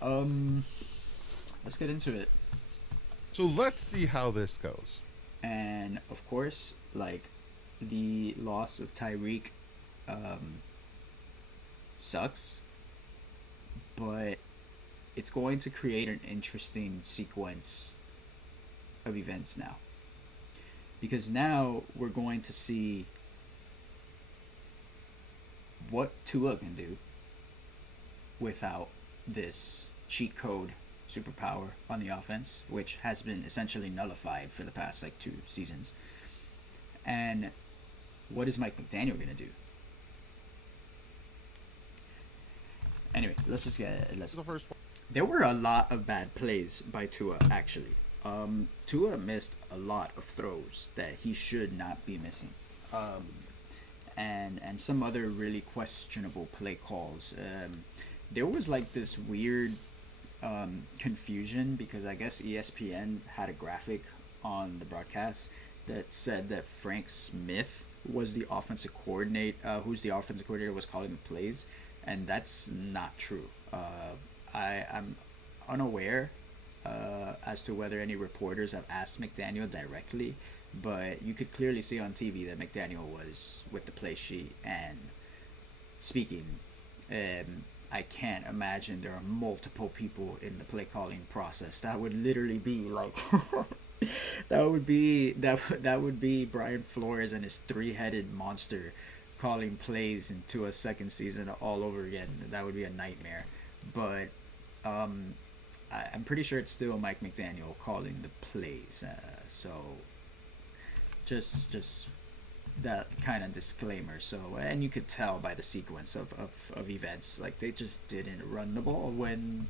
Um, let's get into it. So let's see how this goes. And of course, like the loss of Tyreek um, sucks, but it's going to create an interesting sequence of events now. Because now we're going to see what Tua can do without this cheat code superpower on the offense, which has been essentially nullified for the past like 2 seasons. And what is Mike McDaniel gonna do? Anyway, let's just get This is let's. the first one. There were a lot of bad plays by Tua actually. Tua missed a lot of throws that he should not be missing. Um, and some other really questionable play calls. There was like this weird confusion because I guess ESPN had a graphic on the broadcast that said that Frank Smith was the offensive coordinator, who's the offensive coordinator was calling the plays, and that's not true. I'm unaware as to whether any reporters have asked McDaniel directly, but you could clearly see on TV that McDaniel was with the play sheet and speaking. I can't imagine there are multiple people in the play calling process. That would literally be like that would be Brian Flores and his three-headed monster calling plays into a second season all over again. That would be a nightmare. But I'm pretty sure it's still Mike McDaniel calling the plays. So just that kind of disclaimer. So, and you could tell by the sequence of events, like they just didn't run the ball when,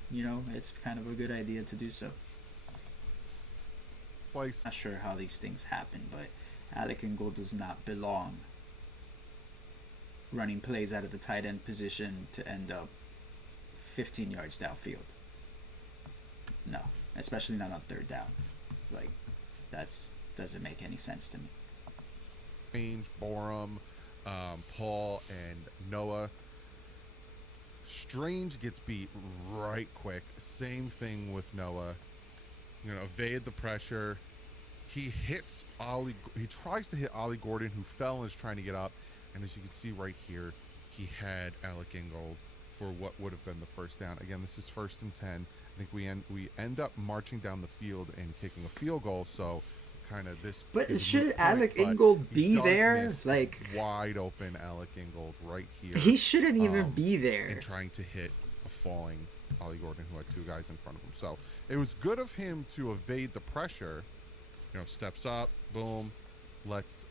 it's kind of a good idea to do so. Place. Not sure how these things happen, but Alec Ingold does not belong running plays out of the tight end position to end up 15 yards downfield. No, especially not on third down. Like, that's doesn't make any sense to me. Range, Borum, Paul, and Noah. Strange gets beat right quick. Same thing with Noah. Evade the pressure. He hits Ollie. He tries to hit Ollie Gordon, who fell and is trying to get up. And as you can see right here, he had Alec Ingold for what would have been the first down. Again, this is 1st and 10. I think we end up marching down the field and kicking a field goal. So kind of this But is a should moot point, Alec but Ingold he be does there? miss Like, wide open Alec Ingold right here, he shouldn't even be and there. trying to hit a falling Ollie Gordon who had two guys in front of him. So it was good of him to evade the pressure. Steps up, boom, lets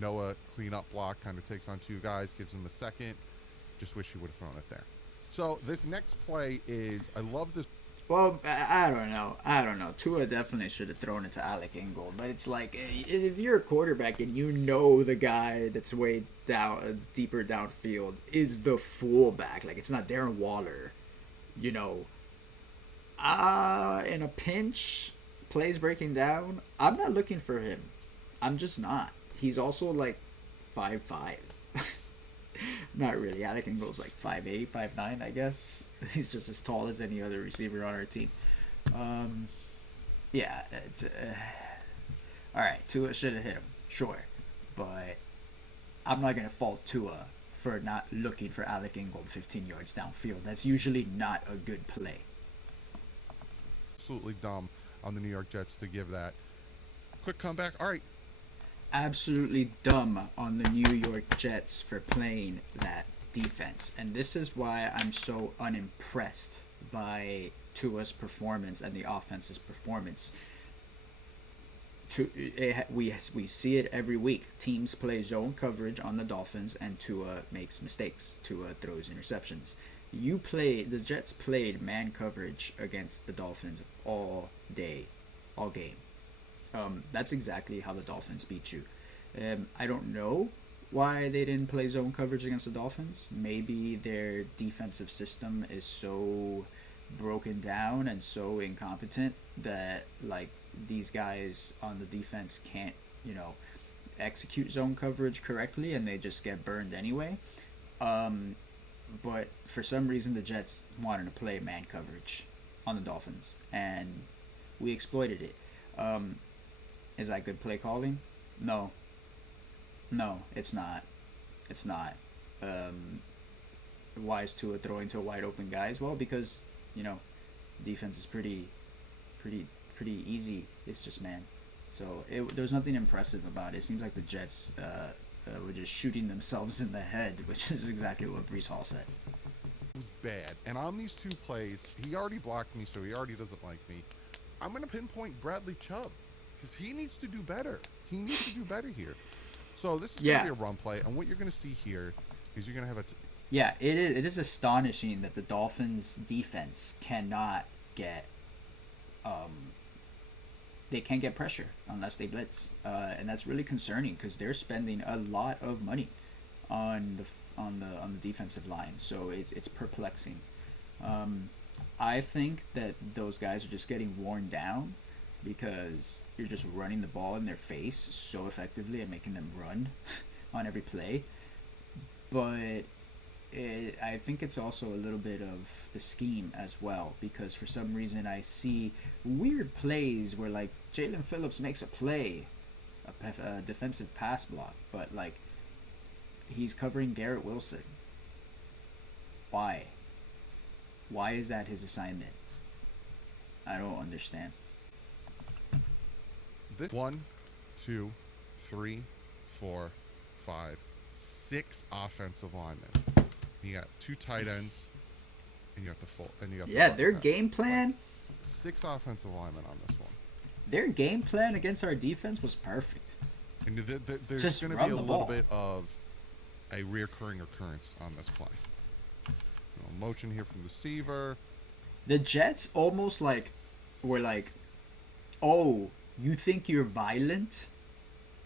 Noah clean up block, kind of takes on two guys, gives him a second. Just wish he would have thrown it there. So this next play is, I love this. Well, I don't know. I don't know. Tua definitely should have thrown it to Alec Ingold, but it's like if you're a quarterback and you know the guy that's way down, deeper downfield is the fullback. Like it's not Darren Waller, you know. In a pinch, plays breaking down. I'm not looking for him. I'm just not. He's also like 5'5". Not really. Alec Ingold's like 5'8", 5'9", I guess. He's just as tall as any other receiver on our team. Um, yeah. All right, Tua should have hit him, sure. But I'm not going to fault Tua for not looking for Alec Ingold 15 yards downfield. That's usually not a good play. Absolutely dumb on the New York Jets to give that quick comeback. All right, Absolutely dumb on the New York Jets for playing that defense. And this is why I'm so unimpressed by Tua's performance and the offense's performance. We see it every week. Teams play zone coverage on the Dolphins, and Tua makes mistakes. Tua throws interceptions. The Jets played man coverage against the Dolphins all day, all game. That's exactly how the Dolphins beat you. I don't know why they didn't play zone coverage against the Dolphins. Maybe their defensive system is so broken down and so incompetent that like these guys on the defense can't, you know, execute zone coverage correctly and they just get burned anyway. Um, but for some reason the Jets wanted to play man coverage on the Dolphins, and we exploited it. Um, is that good play calling? No, no, it's not. It's not. Um, why is Tua throwing to wide open guys? Well, because you know, defense is pretty, pretty easy. It's just man. So there's nothing impressive about it. It seems like the Jets were just shooting themselves in the head, which is exactly what Brees Hall said. It was bad. And on these two plays, he already blocked me, so he already doesn't like me. I'm going to pinpoint Bradley Chubb because he needs to do better. He needs to do better here. So this is going to be a run play, and what you're going to see here is you're going to have yeah, it is astonishing that the Dolphins' defense cannot get they can't get pressure unless they blitz, and that's really concerning because they're spending a lot of money on the defensive line. So it's perplexing. I think that those guys are just getting worn down because you're just running the ball in their face so effectively and making them run on every play. But I think it's also a little bit of the scheme as well, because for some reason I see weird plays where like Jalen Phillips makes a play, a defensive pass block, but like he's covering Garrett Wilson. Why? Why is that his assignment? I don't understand. this 1, 2, 3, 4, 5, 6 offensive linemen. You got 2 tight ends, and you got the full. And you got their game plan. Like 6 offensive linemen on this one. Their game plan against our defense was perfect. And there's going to be a little bit of a reoccurring occurrence on this play. Motion here from the receiver. The Jets almost were like, oh, you think you're violent?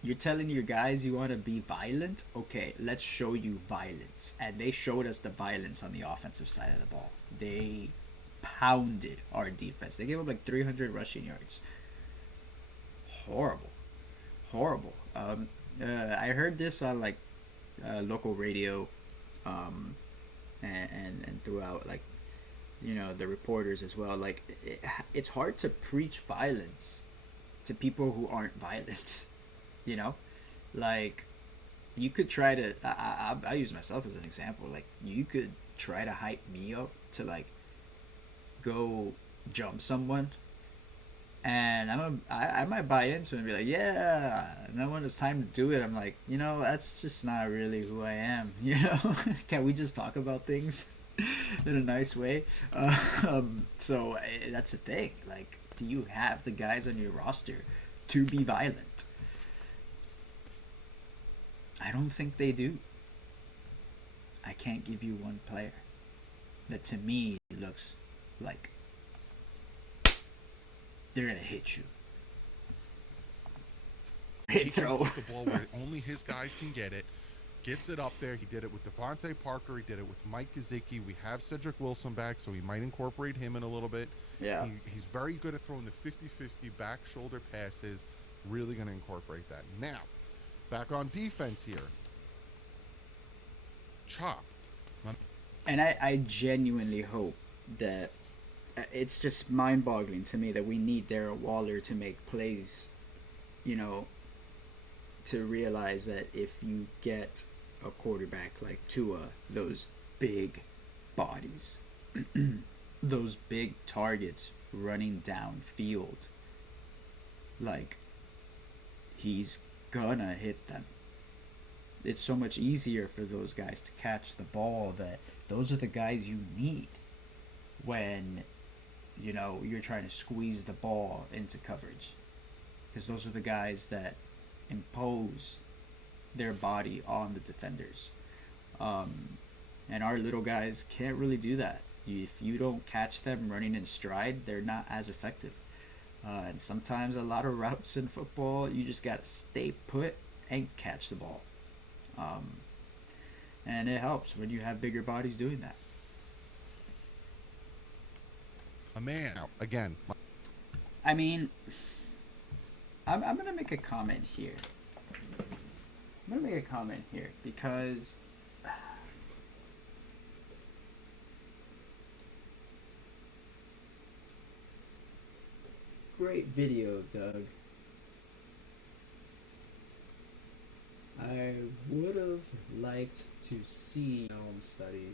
You're telling your guys you want to be violent? Okay, let's show you violence. And they showed us the violence on the offensive side of the ball. They pounded our defense. They gave up like 300 rushing yards. Horrible. I heard this on like local radio, and throughout like, the reporters as well. Like it's hard to preach violence to people who aren't violent. Like you could try to I use myself as an example. Like you could try to hype me up to like go jump someone, and I might buy into it and be like, yeah. And then when it's time to do it, I'm like, that's just not really who I am. Can we just talk about things in a nice way? So that's the thing. Like, do you have the guys on your roster to be violent? I don't think they do. I can't give you one player that to me looks like they're gonna hit you. He can put the ball where only his guys can get it. Gets it up there. He did it with Devontae Parker. He did it with Mike Gesicki. We have Cedric Wilson back, so we might incorporate him in a little bit. Yeah. He's very good at throwing the 50-50 back shoulder passes. Really going to incorporate that. Now, back on defense here. Chop. And I genuinely hope that it's just mind-boggling to me that we need Darrell Waller to make plays, to realize that if you get a quarterback like Tua, those big bodies, those big targets running downfield, like he's gonna hit them. It's so much easier for those guys to catch the ball that those are the guys you need when you're trying to squeeze the ball into coverage, because those are the guys that impose their body on the defenders, and our little guys can't really do that. If you don't catch them running in stride, they're not as effective, and sometimes a lot of routes in football you just got to stay put and catch the ball, and it helps when you have bigger bodies doing that. A man again. I mean, I'm going to make a comment here. Because Great video, Doug. I would have liked to see film study.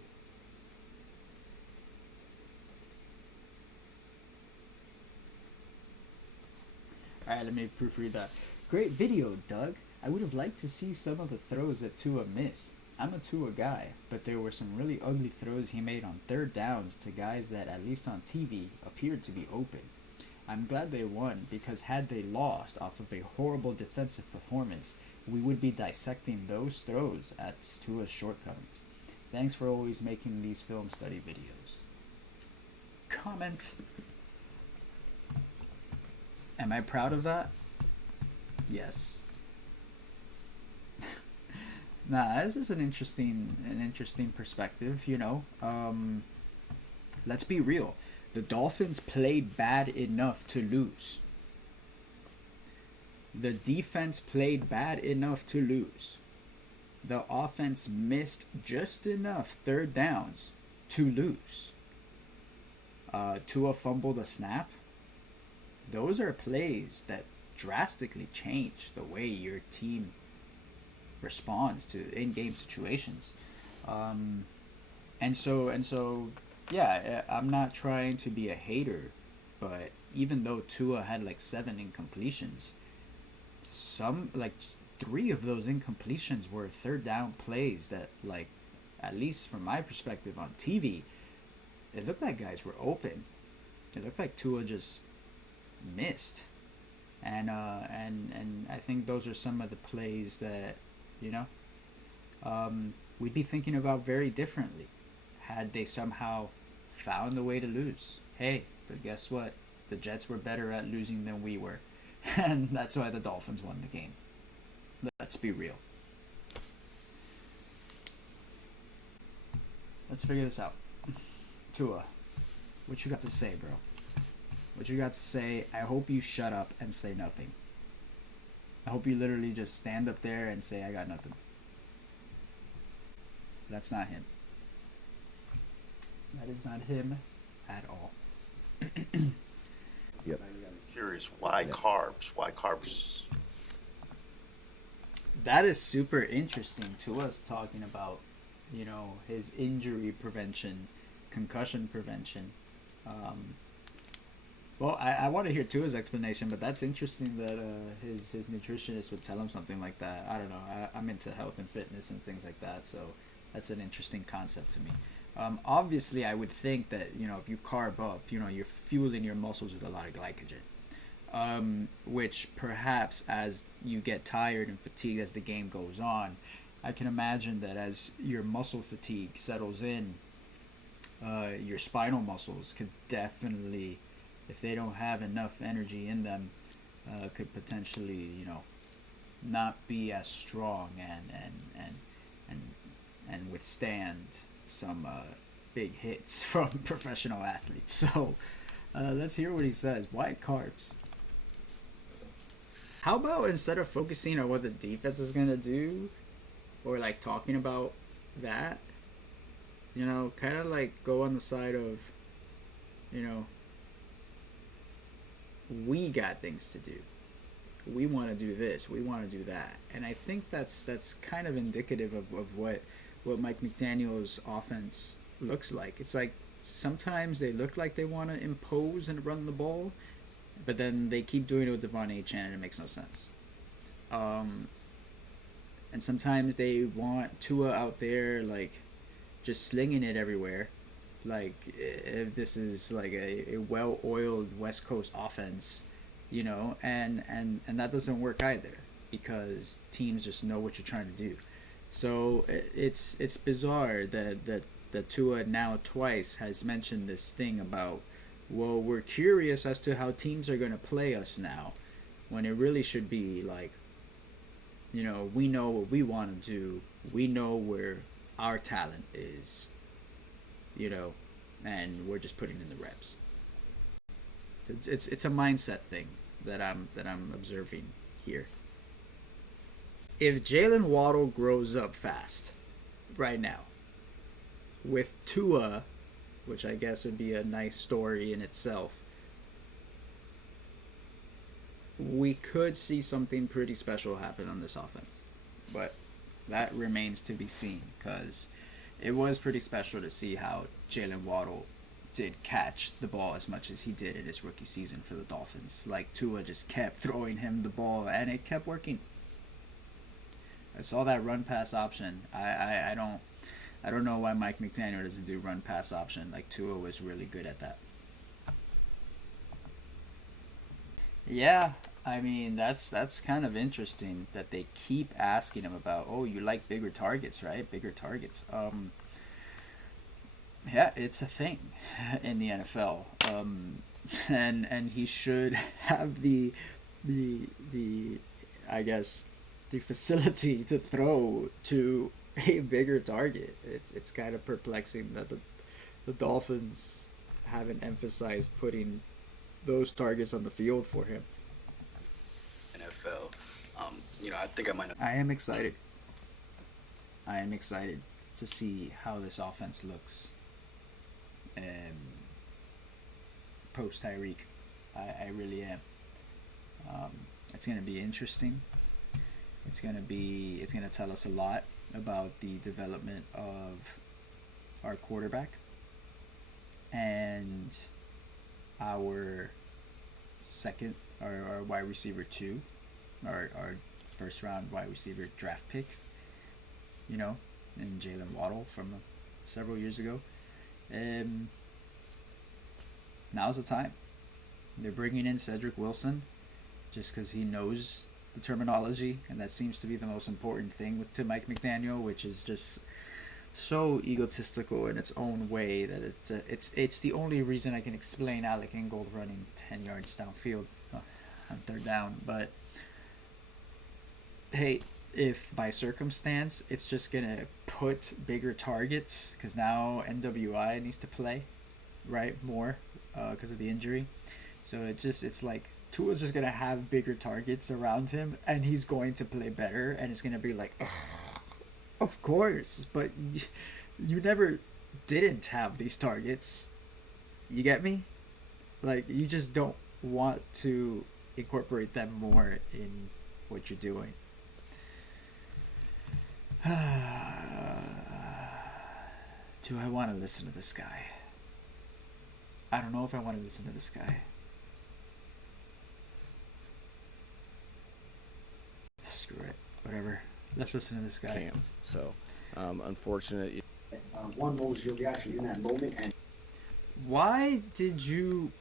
Alright, let me proofread that. Great video, Doug. I would have liked to see some of the throws that Tua missed. I'm a Tua guy, but there were some really ugly throws he made on third downs to guys that, at least on TV, appeared to be open. I'm glad they won, because had they lost off of a horrible defensive performance, we would be dissecting those throws as Tua's shortcomings. Thanks for always making these film study videos. Comment. Am I proud of that? Yes. Nah, this is an interesting perspective, you know. Let's be real. The Dolphins played bad enough to lose. The defense played bad enough to lose. The offense missed just enough third downs to lose. Tua fumbled a snap. Those are plays that drastically change the way your team responds to in-game situations. And so, yeah, I'm not trying to be a hater, but even though Tua had like 7 incompletions, some like 3 of those incompletions were third down plays that, like, at least from my perspective on TV, it looked like guys were open. It looked like Tua just missed, and I think those are some of the plays that, you know, we'd be thinking about very differently had they somehow found a way to lose. Hey, but guess what? The Jets were better at losing than we were, and that's why the Dolphins won the game. Let's be real. Let's figure this out. Tua, what you got to say, bro? What you got to say? I hope you shut up and say nothing. I hope you literally just stand up there and say, I got nothing. That's not him. That is not him at all. Yep. Curious, why carbs? Why carbs? That is super interesting to us, talking about, you know, his injury prevention, concussion prevention. Well, I want to hear Tua's explanation, but that's interesting that his nutritionist would tell him something like that. I don't know. I'm into health and fitness and things like that, so that's an interesting concept to me. Obviously, I would think that, you know, if you carb up, you know, you're fueling your muscles with a lot of glycogen, which perhaps as you get tired and fatigued as the game goes on, I can imagine that as your muscle fatigue settles in, your spinal muscles could definitely, if they don't have enough energy in them, could potentially, you know, not be as strong and withstand some big hits from professional athletes. So let's hear what he says. Why carbs? How about instead of focusing on what the defense is gonna do, or like talking about that, you know, kind of like go on the side of, you know, we got things to do. We want to do this. We want to do that. And I think that's kind of indicative of what Mike McDaniel's offense looks like. It's like sometimes they look like they want to impose and run the ball, but then they keep doing it with Devon Achane and it makes no sense. And sometimes they want Tua out there like just slinging it everywhere. Like if this is like a well-oiled West Coast offense, you know, and that doesn't work either because teams just know what you're trying to do. So it's bizarre that Tua now twice has mentioned this thing about, well, we're curious as to how teams are going to play us now, when it really should be like, you know, we know what we want to do. We know where our talent is, you know, and we're just putting in the reps. So it's a mindset thing that I'm observing here. If Jalen Waddle grows up fast right now with Tua, which I guess would be a nice story in itself, we could see something pretty special happen on this offense. But that remains to be seen because it was pretty special to see how Jalen Waddle did catch the ball as much as he did in his rookie season for the Dolphins. Like Tua just kept throwing him the ball and it kept working. I saw that run pass option. I don't know why Mike McDaniel doesn't do run pass option. Like Tua was really good at that. Yeah, I mean that's kind of interesting that they keep asking him about. Oh, you like bigger targets, right? Bigger targets. Yeah, it's a thing in the NFL, and he should have the I guess the facility to throw to a bigger target. It's kind of perplexing that the Dolphins haven't emphasized putting those targets on the field for him. NFL. I think I might have. I am excited. I am excited to see how this offense looks. Post Tyreek, I really am. It's gonna be interesting. It's gonna tell us a lot about the development of our quarterback and our second, our wide receiver 2, our first round wide receiver draft pick, in Jalen Waddle from several years ago. Now's the time. They're bringing in Cedric Wilson just because he knows the terminology, and that seems to be the most important thing to Mike McDaniel, which is just so egotistical in its own way that it's the only reason I can explain Alec Ingold running 10 yards downfield on third down. But hey, if by circumstance it's just gonna put bigger targets, because now NWI needs to play right more because of the injury, so it's like Tua's just gonna have bigger targets around him and he's going to play better, and it's gonna be like, of course, but you never didn't have these targets. You get me? Like, you just don't want to incorporate them more in what you're doing. Do I want to listen to this guy? I don't know if I want to listen to this guy. Screw it. Whatever. Let's listen to this guy. Cam. So, unfortunate. One, what was your reaction in that moment? And Why did you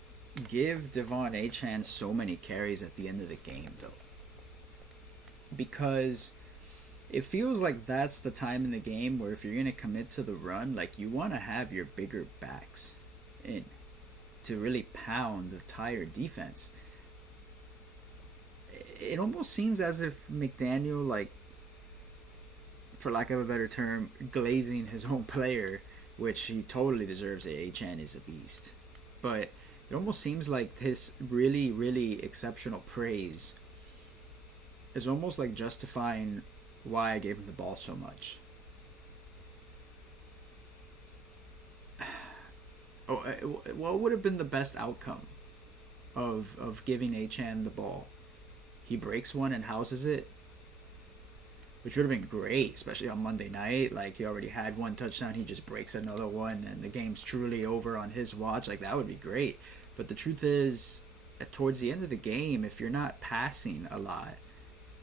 give Devon Achane so many carries at the end of the game, though? Because it feels like that's the time in the game where if you're going to commit to the run, like, you want to have your bigger backs in to really pound the entire defense. It almost seems as if McDaniel, like, for lack of a better term, glazing his own player, which he totally deserves. Achane is a beast. But it almost seems like his really, really exceptional praise is almost like justifying why I gave him the ball so much. What would have been the best outcome of giving Achane the ball? He breaks one and houses it, which would have been great, especially on Monday night. Like, he already had one touchdown, he just breaks another one, and the game's truly over on his watch. Like, that would be great. But the truth is, towards the end of the game, if you're not passing a lot,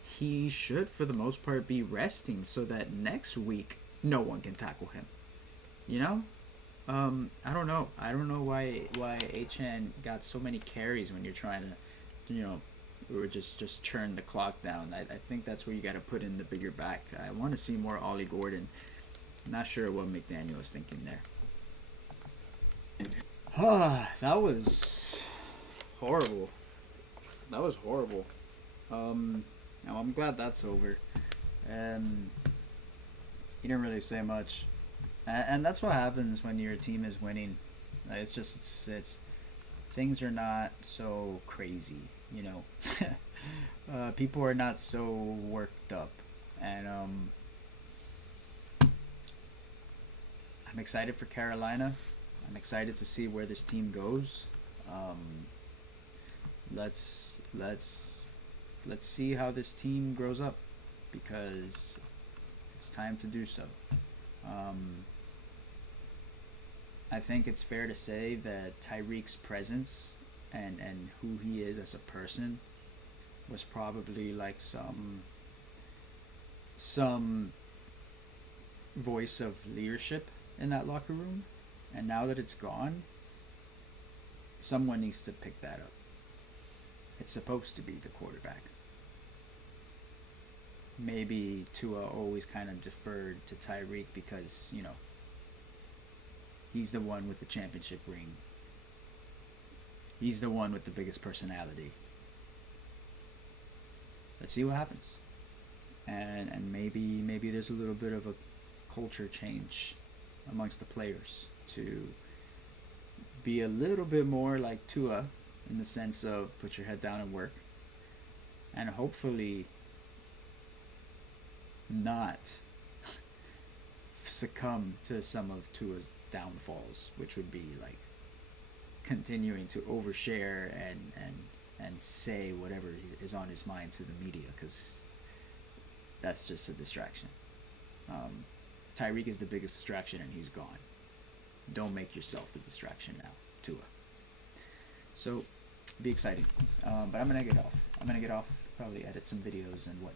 he should, for the most part, be resting so that next week no one can tackle him. I don't know. I don't know why Achane got so many carries when you're trying to, or just churn the clock down. I think that's where you got to put in the bigger back. I want to see more Ollie Gordon. I'm not sure what McDaniel was thinking there. That was horrible. That was horrible. I'm glad that's over. He didn't really say much. And that's what happens when your team is winning. It's things are not so crazy, people are not so worked up, and I'm excited for Carolina. I'm excited to see where this team goes. Let's let's see how this team grows up, because it's time to do so. I think it's fair to say that Tyreek's presence and who he is as a person was probably like some voice of leadership in that locker room, and now that it's gone, someone needs to pick that up. It's supposed to be the quarterback. Maybe Tua always kind of deferred to Tyreek because, you know, he's the one with the championship ring. He's the one with the biggest personality. Let's see what happens. And maybe there's a little bit of a culture change amongst the players to be a little bit more like Tua in the sense of put your head down and work, and hopefully not succumb to some of Tua's downfalls, which would be like continuing to overshare and say whatever is on his mind to the media, because that's just a distraction. Tyreek is the biggest distraction, and he's gone. Don't make yourself the distraction now, Tua. So, be exciting. But I'm gonna get off. Probably edit some videos and whatnot.